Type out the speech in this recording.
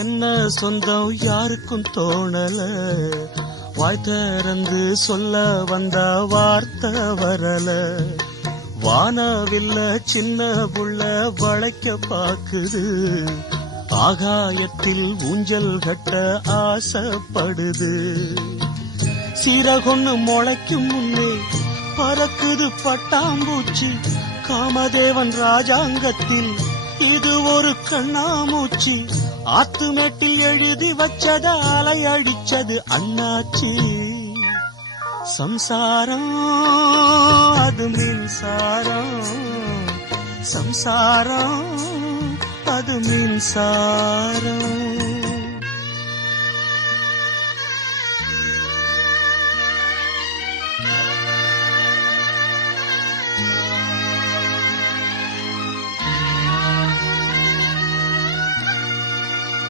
என்ன சொந்தம் யாருக்கும் தோணல, வாய் திறந்து சொல்ல வந்த வார்த்தை வரல. வானவில்ல சின்ன புள்ள வளைக்க பாக்குது, ஆகாயத்தில் ஊஞ்சல் கட்ட ஆசைப்படுது. சீரகொன்னு முளைக்கும் முன்னே பறக்குது பட்டாம்பூச்சி, காமதேவன் ராஜாங்கத்தில் இது ஒரு கண்ணாமூச்சி. ஆத்துமேட்டில் எழுதி வச்சத அலை அடிச்சது அண்ணாச்சி. சம்சாரம் அது மின்சாரம், சம்சாரம் அது மின்சாரம்.